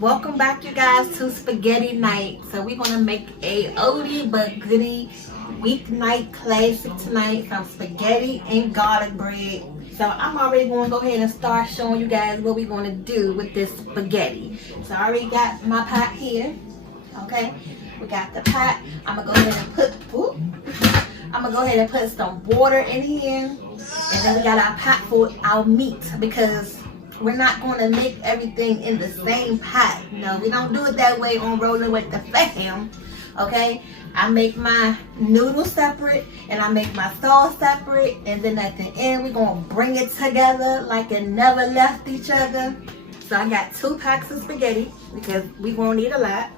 Welcome back, you guys, to spaghetti night. So we're gonna make a oldie but goodie weeknight classic tonight, some spaghetti and garlic bread. So I'm already gonna go ahead and start showing you guys what we're gonna do with this spaghetti. So I already got my pot here. Okay, we got the pot. I'm gonna go ahead and put some water in here, and then we got our pot for our meat, because we're not going to make everything in the same pot. No, we don't do it that way on Rolling with the Pham. Okay, I make my noodles separate and I make my sauce separate, and then at the end we're going to bring it together like it never left each other. So I got 2 packs of spaghetti because we're going to need a lot.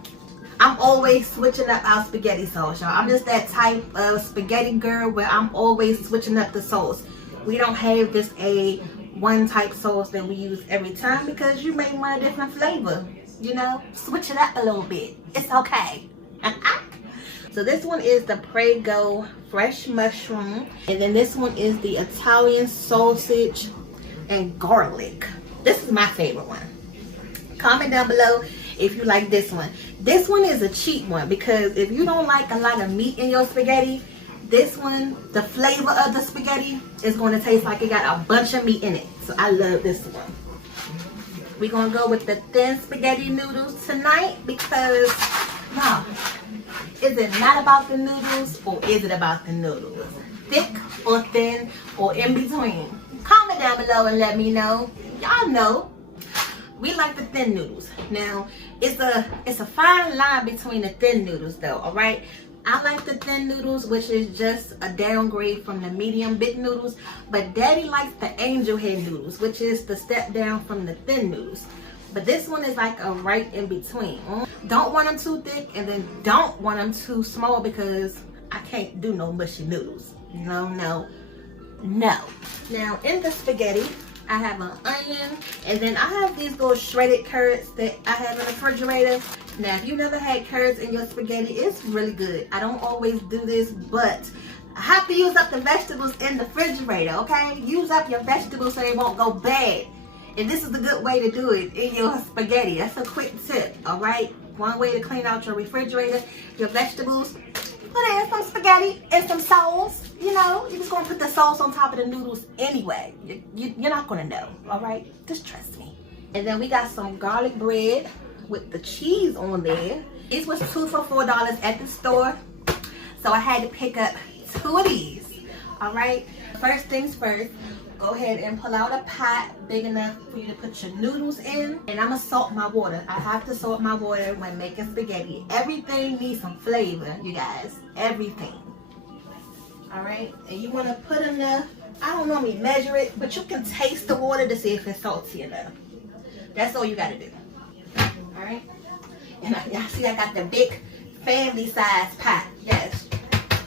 I'm always switching up our spaghetti sauce, y'all. I'm just that type of spaghetti girl where I'm always switching up the sauce. We don't have just a one type sauce that we use every time, because you may want a different flavor. You know, switch it up a little bit. It's okay. So this one is the Prego fresh mushroom, and then this one is the Italian sausage and garlic. This is my favorite one. Comment down below if you like this one. This one is a cheap one, because if you don't like a lot of meat in your spaghetti, this one, the flavor of the spaghetti is going to taste like it got a bunch of meat in it. So I love this one. We're going to go with the thin spaghetti noodles tonight, because now, is it not about the noodles, or is it about the noodles? Thick or thin or in between? Comment down below and let me know. Y'all know we like the thin noodles. Now, it's a fine line between the thin noodles though, all right? I like the thin noodles, which is just a downgrade from the medium big noodles, but Daddy likes the angel hair noodles, which is the step down from the thin noodles. But this one is like a right in between. Don't want them too thick, and then don't want them too small, because I can't do no mushy noodles. No, no, no. Now in the spaghetti, I have an onion, and then I have these little shredded carrots that I have in the refrigerator. Now, if you never had carrots in your spaghetti, it's really good. I don't always do this, but I have to use up the vegetables in the refrigerator, okay? Use up your vegetables so they won't go bad. And this is the good way to do it in your spaghetti. That's a quick tip, all right? One way to clean out your refrigerator, your vegetables. Put in some spaghetti and some sauce. You know, you're just going to put the sauce on top of the noodles anyway. You're not going to know, all right? Just trust me. And then we got some garlic bread with the cheese on there. These was 2 for $4 at the store, so I had to pick up 2 of these. All right, first things first, go ahead and pull out a pot big enough for you to put your noodles in, and I'm gonna salt my water. I have to salt my water when making spaghetti. Everything needs some flavor, you guys, everything. All right, and you want to put enough. I don't normally measure it, but you can taste the water to see if it's salty enough. That's all you got to do. All right, and y'all see I got the big family size pot. Yes,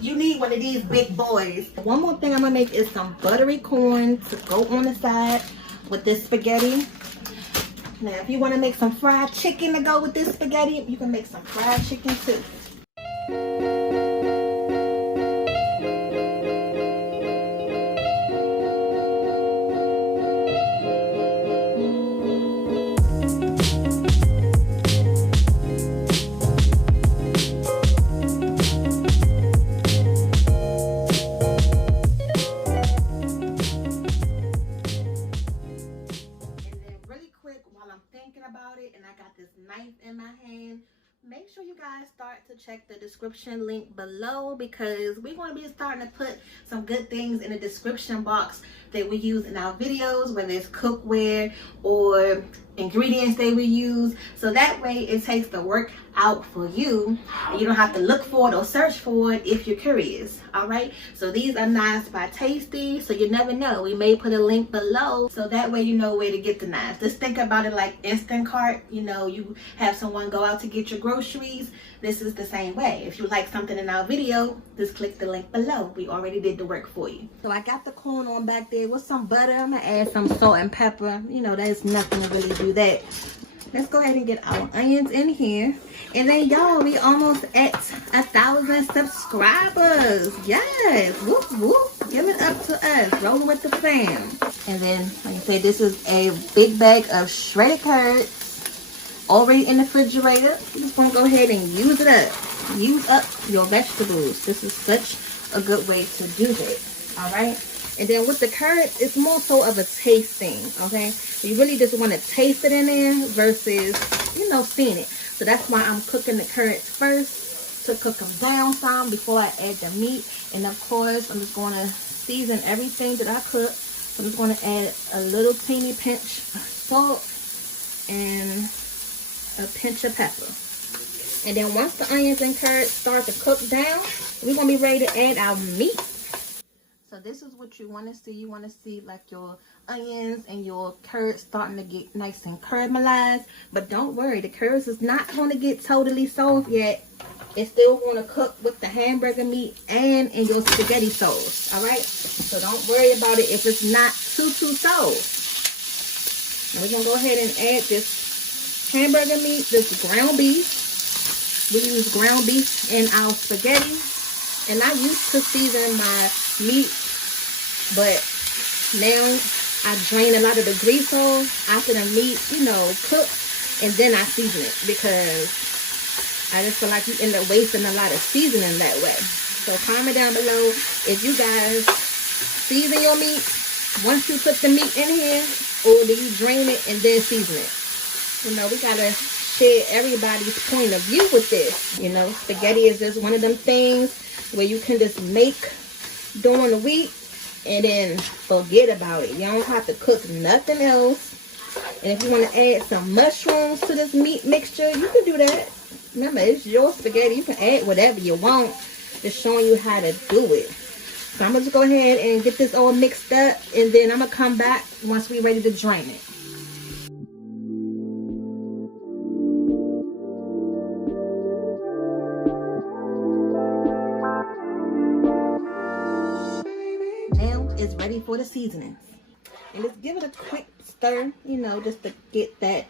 you need one of these big boys. One more thing I'm gonna make is some buttery corn to go on the side with this spaghetti. Now, if you want to make some fried chicken to go with this spaghetti, you can make some fried chicken too. About it, and I got this knife in my hand, make sure you guys start to check the description link below, because we're going to be starting to put some good things in the description box that we use in our videos, whether it's cookware or ingredients that we use, so that way it takes the work out for you and you don't have to look for it or search for it if you're curious. All right, so these are knives by Tasty, so you never know, we may put a link below, so that way you know where to get the knives. Just think about it like Instant Cart. You know, you have someone go out to get your groceries. This is the same way. If you like something in our video, just click the link below. We already did the work for you. So I got the corn on back there with some butter. I'm gonna add some salt and pepper. You know, there's nothing to really do that. Let's go ahead and get our onions in here. And then y'all, we almost at 1,000 subscribers. Yes, whoop whoop, give it up to us. Rolling with the Pham. And then, like I said, this is a big bag of shredded carrots. already in the refrigerator. You're just gonna go ahead and use it up. Use up your vegetables. This is such a good way to do it. All right. And then with the carrots, it's more so of a taste thing. Okay. So you really just want to taste it in there versus, you know, seeing it. So that's why I'm cooking the carrots first, to cook them down some before I add the meat. And of course, I'm just going to season everything that I cook. So I'm just going to add a little teeny pinch of salt and a pinch of pepper. And then once the onions and carrots start to cook down, we're going to be ready to add our meat. So this is what you want to see. You want to see like your onions and your carrots starting to get nice and caramelized. But don't worry, the carrots is not going to get totally soft yet. It's still going to cook with the hamburger meat and in your spaghetti sauce. Alright? So don't worry about it if it's not too soft. Now we're going to go ahead and add this hamburger meat, this ground beef. We use ground beef in our spaghetti. And I used to season my meat, but now I drain a lot of the grease off after the meat, you know, cooks, and then I season it because I just feel like you end up wasting a lot of seasoning that way. So comment down below if you guys season your meat once you put the meat in here, or do you drain it and then season it? You know, we gotta share everybody's point of view with this. You know, spaghetti is just one of them things where you can just make during the week and then forget about it. You don't have to cook nothing else. And if you want to add some mushrooms to this meat mixture, you can do that. Remember, it's your spaghetti. You can add whatever you want. Just showing you how to do it. So I'm going to go ahead and get this all mixed up, and then I'm going to come back once we're ready to drain it. Is ready for the seasonings, and let's give it a quick stir, you know, just to get that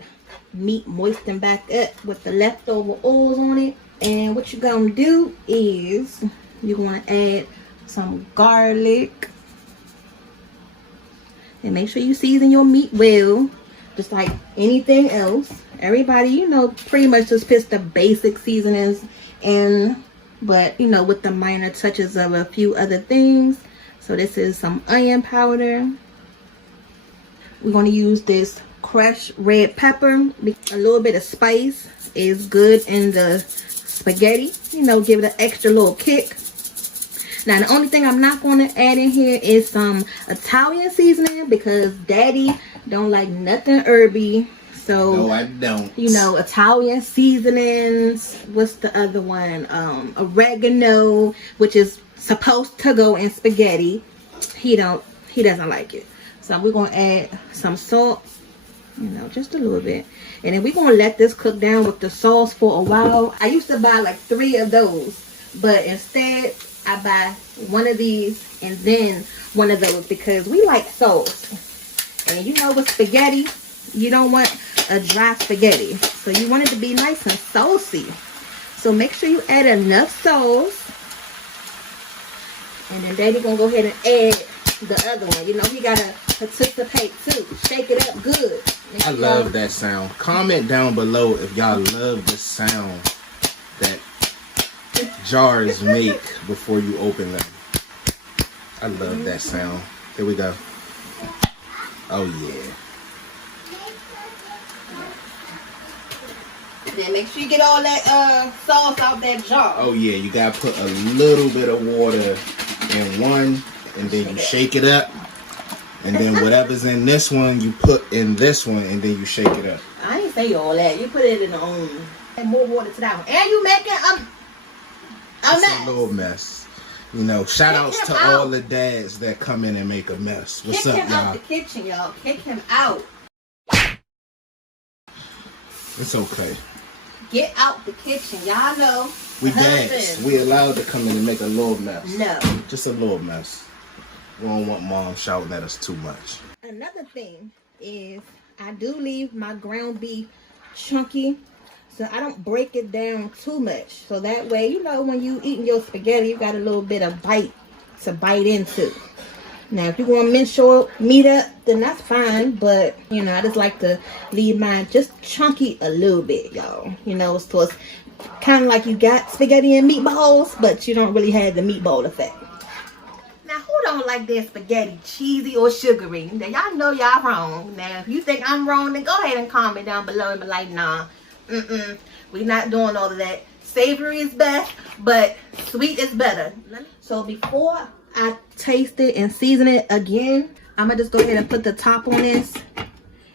meat moistened back up with the leftover oils on it. And what you're gonna do is you're gonna add some garlic, and make sure you season your meat well, just like anything else. Everybody, you know, pretty much just puts the basic seasonings in, but you know, with the minor touches of a few other things. So this is some onion powder. We're going to use this crushed red pepper. A little bit of spice is good in the spaghetti. You know, give it an extra little kick. Now, the only thing I'm not going to add in here is some Italian seasoning, because Daddy don't like nothing herby. So, no, I don't. You know, Italian seasonings. What's the other one? Oregano, which is supposed to go in spaghetti. He doesn't like it. So we're gonna add some salt, you know, just a little bit, and then we're gonna let this cook down with the sauce for a while. I used to buy like 3 of those, but instead I buy one of these and then one of those, because we like sauce. And you know, with spaghetti, you don't want a dry spaghetti, so you want it to be nice and saucy. So make sure you add enough sauce. And then Daddy gonna go ahead and add the other one. You know, he gotta participate too. Shake it up good. I love that sound. Comment down below if y'all love the sound that jars make before you open them. I love that sound. Here we go. Oh yeah. Then make sure you get all that sauce out that jar. Oh yeah, you gotta put a little bit of water in one, and then you shake it up, and then whatever's in this one you put in this one, and then you shake it up. I ain't say all that. You put it in the oven. And more water to that one. And you making a mess. A little mess. You know, shout outs to all the dads that come in and make a mess. What's up, y'all? Kick him out the kitchen, y'all. Kick him out. It's okay. Get out the kitchen. Y'all know. We dads. We allowed to come in and make a little mess. No. Just a little mess. We don't want mom shouting at us too much. Another thing is I do leave my ground beef chunky, so I don't break it down too much. So that way, you know, when you eating your spaghetti, you got a little bit of bite to bite into. Now, if you want to mince your meat up, then that's fine. But, you know, I just like to leave mine just chunky a little bit, y'all. You know, so it's kind of like you got spaghetti and meatballs, but you don't really have the meatball effect. Now, who don't like their spaghetti cheesy or sugary? Now, y'all know y'all wrong. Now, if you think I'm wrong, then go ahead and comment down below and be like, nah, we're not doing all of that. Savory is best, but sweet is better. So before I taste it and season it again, I'm gonna just go ahead and put the top on this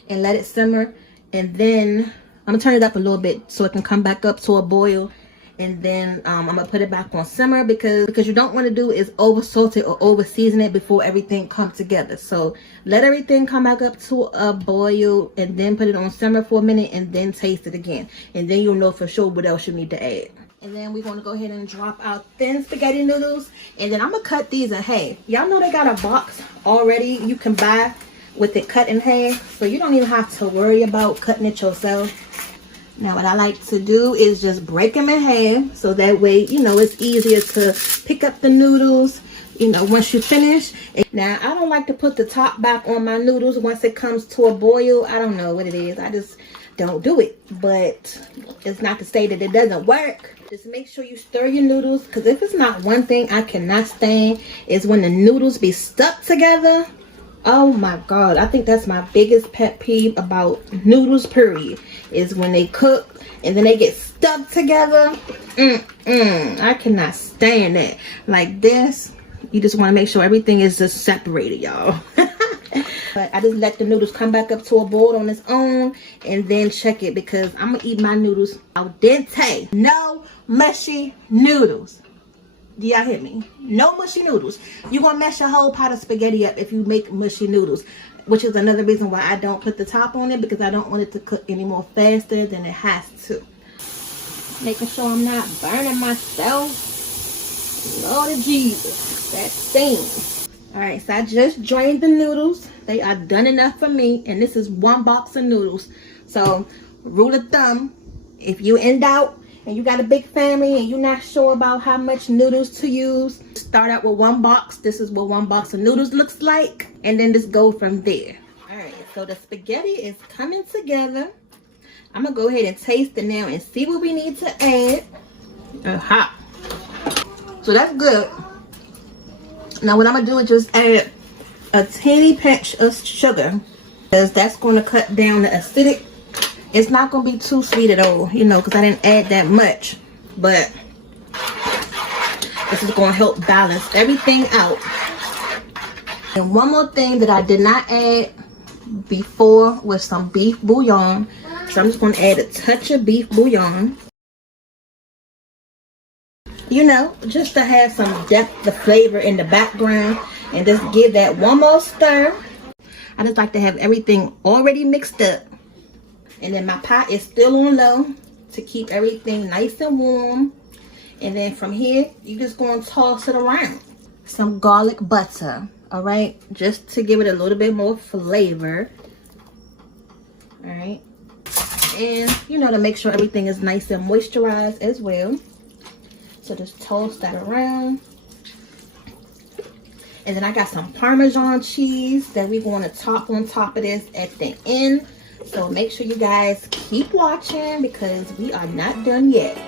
and let it simmer, and then I'm gonna turn it up a little bit so it can come back up to a boil, and then I'm gonna put it back on simmer because you don't want to do is over salt it or over season it before everything comes together. So let everything come back up to a boil and then put it on simmer for a minute and then taste it again, and then you'll know for sure what else you need to add. And then we're going to go ahead and drop our thin spaghetti noodles. And then I'm going to cut these in half. Y'all know they got a box already you can buy with it cut in half. So you don't even have to worry about cutting it yourself. Now what I like to do is just break them in half. So that way, you know, it's easier to pick up the noodles, you know, once you finish. Now I don't like to put the top back on my noodles once it comes to a boil. I don't know what it is. I just don't do it. But it's not to say that it doesn't work. Just make sure you stir your noodles, because if it's not one thing I cannot stand is when the noodles be stuck together. Oh my god, I think that's my biggest pet peeve about noodles period, is when they cook and then they get stuck together. I cannot stand that. Like this, you just want to make sure everything is just separated, y'all. But I just let the noodles come back up to a boil on its own and then check it, because I'm gonna eat my noodles al dente. No mushy noodles. Do y'all hear me? No mushy noodles. You're gonna mess your whole pot of spaghetti up if you make mushy noodles, which is another reason why I don't put the top on it, because I don't want it to cook any more faster than it has to. Making sure I'm not burning myself. Lord of Jesus, that sting. Alright, so I just drained the noodles. They are done enough for me, and this is 1 box of noodles. So rule of thumb, if you're in doubt and you got a big family and you're not sure about how much noodles to use, start out with 1 box. This is what 1 box of noodles looks like, and then just go from there. Alright, so the spaghetti is coming together. I'm gonna go ahead and taste it now and see what we need to add. Aha. So that's good. Now what I'm gonna do is just add a teeny pinch of sugar, because that's going to cut down the acidic. It's not going to be too sweet at all, you know, because I didn't add that much, but this is going to help balance everything out. And one more thing that I did not add before was some beef bouillon. So I'm just going to add a touch of beef bouillon, you know, just to have some depth of flavor in the background, and just give that one more stir. I just like to have everything already mixed up, and then my pot is still on low to keep everything nice and warm. And then from here, you're just going to toss it around. Some garlic butter, all right, just to give it a little bit more flavor. All right, and you know, to make sure everything is nice and moisturized as well. So just toast that around. And then I got some Parmesan cheese that we're going to top on top of this at the end. So make sure you guys keep watching, because we are not done yet.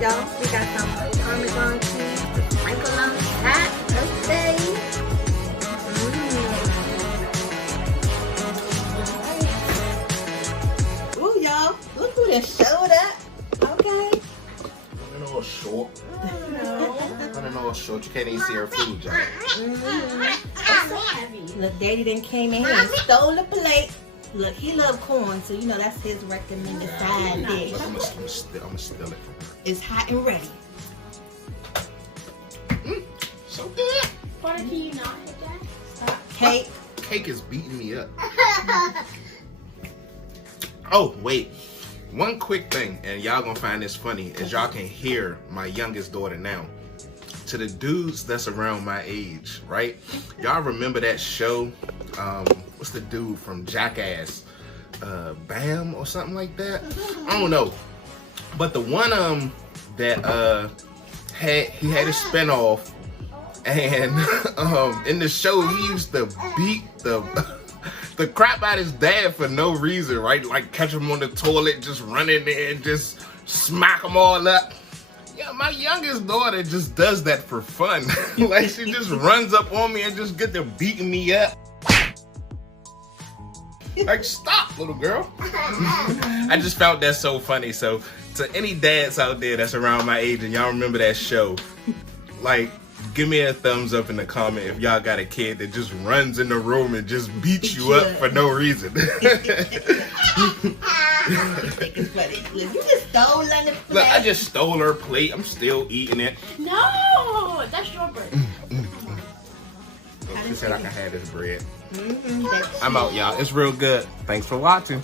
Y'all, we got some Parmesan cheese to sprinkle on top. Okay. Ooh, y'all, look who done showed up. Okay. little short. No. Kind of little short. You can't even see her food, John. It's so heavy. Look, Daddy then came in here and stole the plate. Look, he loves corn, so you know that's his recommended side dish. Look, I'm gonna steal it from her. It's hot and ready. So good. Porter, can you not hit that? Stop. Cake. Cake is beating me up. Oh, wait. One quick thing, and y'all gonna find this funny, is y'all can hear my youngest daughter now. To the dudes that's around my age, right? Y'all remember that show? What's the dude from Jackass? Pham or something like that? I don't know. But the one that he had a spinoff, and in the show he used to beat the crap out of his dad for no reason, right? Like catch him on the toilet, just run in there and just smack them all up. Yeah, my youngest daughter just does that for fun. Like she just runs up on me and just get to beating me up. Like, stop, little girl. I just found that so funny. So to any dads out there that's around my age and y'all remember that show, like, give me a thumbs up in the comment if y'all got a kid that just runs in the room and just beats you up for no reason. It's funny. Look, you just stole on the plate. Look, I just stole her plate. I'm still eating it. No, that's your bird. She said I can have this bread. Mm-hmm. I'm out, y'all. It's real good. Thanks for watching.